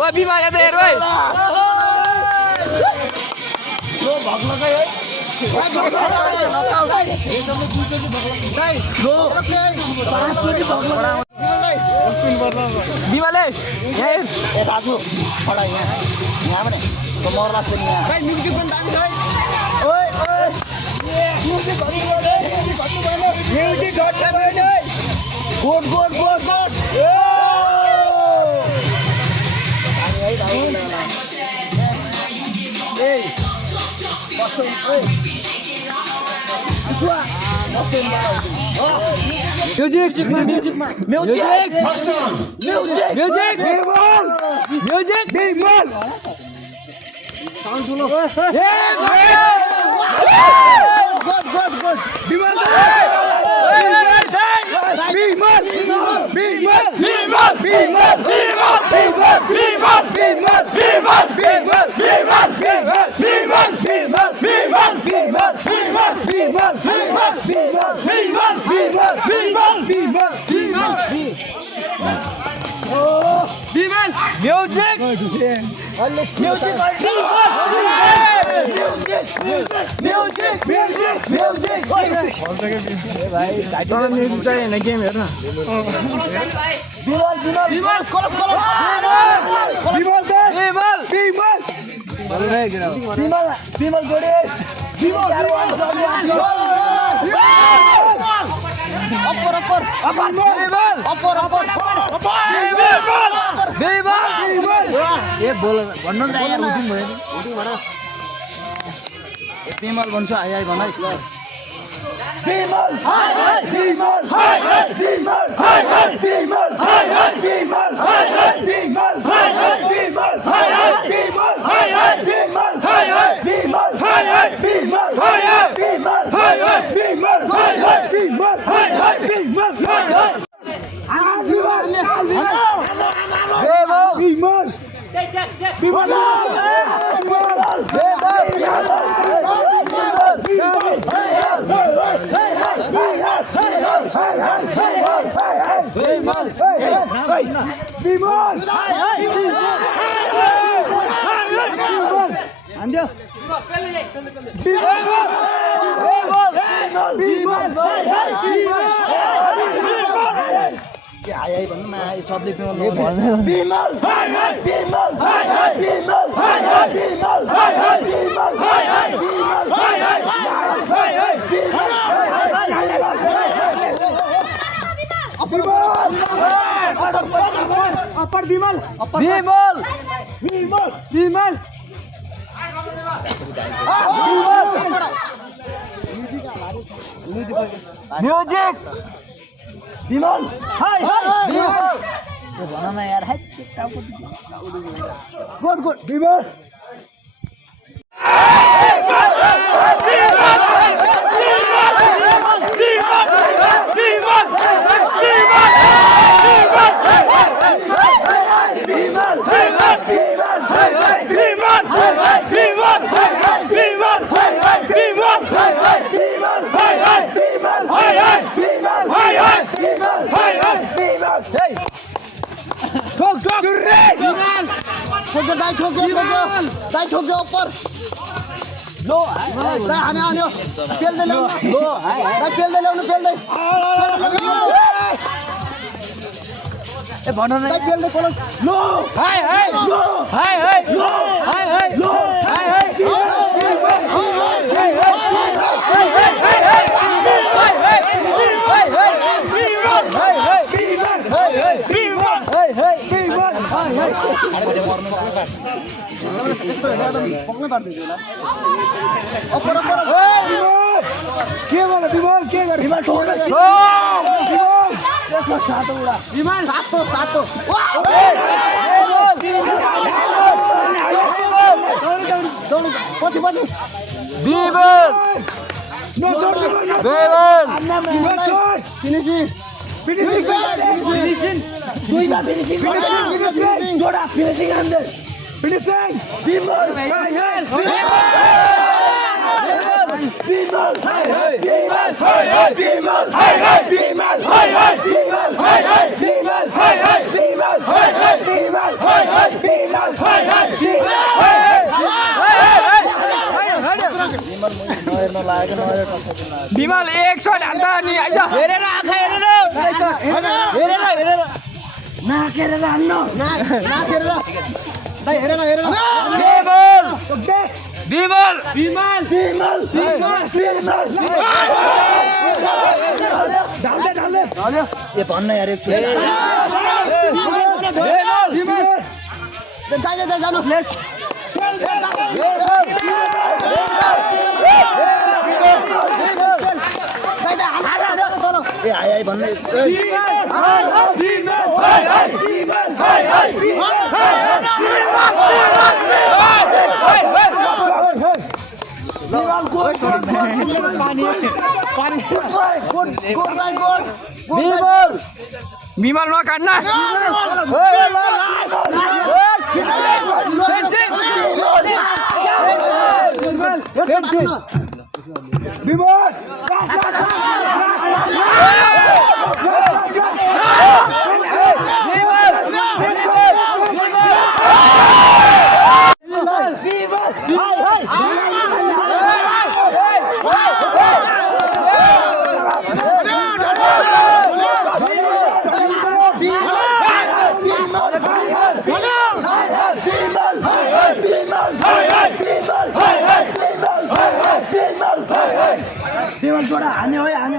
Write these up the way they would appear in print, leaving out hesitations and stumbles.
ओए बिमल यता हेर ओए बिमल ए राजु खडा यहाँ भने तो मरलास पनि यहाँ भाइ म्युजिक पनि दामी छ है ओए ओए म्युजिक भन्नु भयो म्युजिक घट्नु भयो नि गोड गोड गोड गोड ए बस्नु ओए म्युजिक म्युजिक साउन्ड ठुलो ए गुड गुड गुड बिमल ए बोल भन्नु न यार उठिन भयो नि उठिन भन ए बिमल भन्छ आइ आइ भन है बिमल हाय हाय बिमल हाय हाय बिमल हाय हाय बिमल हाय हाय बिमल हाय हाय बिमल हाय हाय बिमल हाय हाय बिमल हाय हाय बिमल हाय हाय बिमल हाय हाय बिमल हाय हाय बिमल हाय हाय बिमल हाय हाय बिमल हाय हाय बिमल हाय हाय आइ भन्नु न सबले बिमल हाय हाय बिमल हाय हाय बिमल हाय हाय बिमल हाय हाय बिमल हाय हाय बिमल हाय हाय हाय हाय बिमल अपर बिमल बिमल बिमल बिमल म्युजिक बिमल हाय हाय बिमल ये भन न यार हाय गुड गुड बिमल दाई ठोक दो ऊपर लो दाई आने आने पेल दे लो दाई पेल दे पेल दे ए भन न दाई पेल दे कोलो लो हाय हाय लो हाय हाय लो हाय हाय लो हाय हाय के बोला बिमल के गर बिमल ठोक बिमल सातो उडा बिमल सातो सातो पछि पछि Bimal no Bimal finishing finishing दुईटा फिनिशिङ जोडा फिनिशिङ आन्दै finishing Bimal Bimal, hey hey, Bimal, hey hey, Bimal, hey hey, Bimal, hey hey, Bimal, hey hey, Bimal, hey hey, Bimal, hey hey, Bimal, hey hey, Bimal. विमल एक shot हाल्दा अनि eyes हेरेर आँखा हेरेर नाकेर हान्न विमल विमल ए भन्न यार एकचोटि जानु प्लेस ए आइ भन्ने विमल नकाट्न छोड़ा हाने हो विमल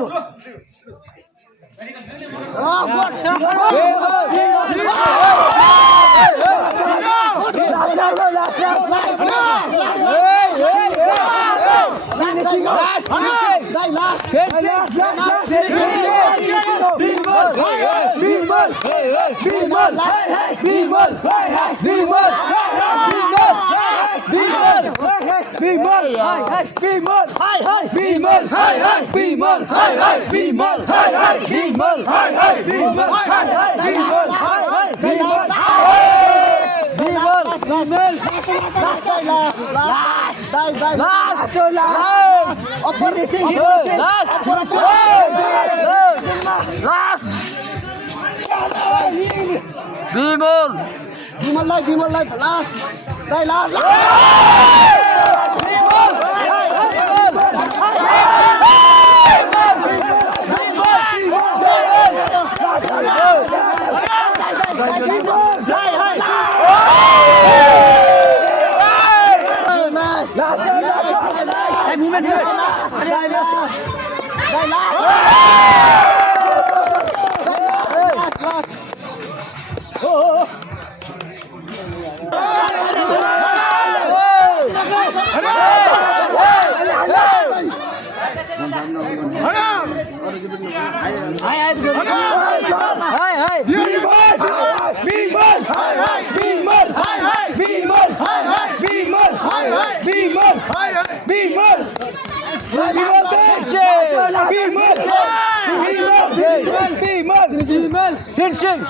finishing.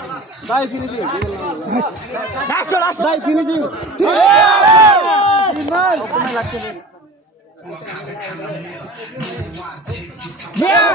Die finishing. Last. Die finishing. Yeah.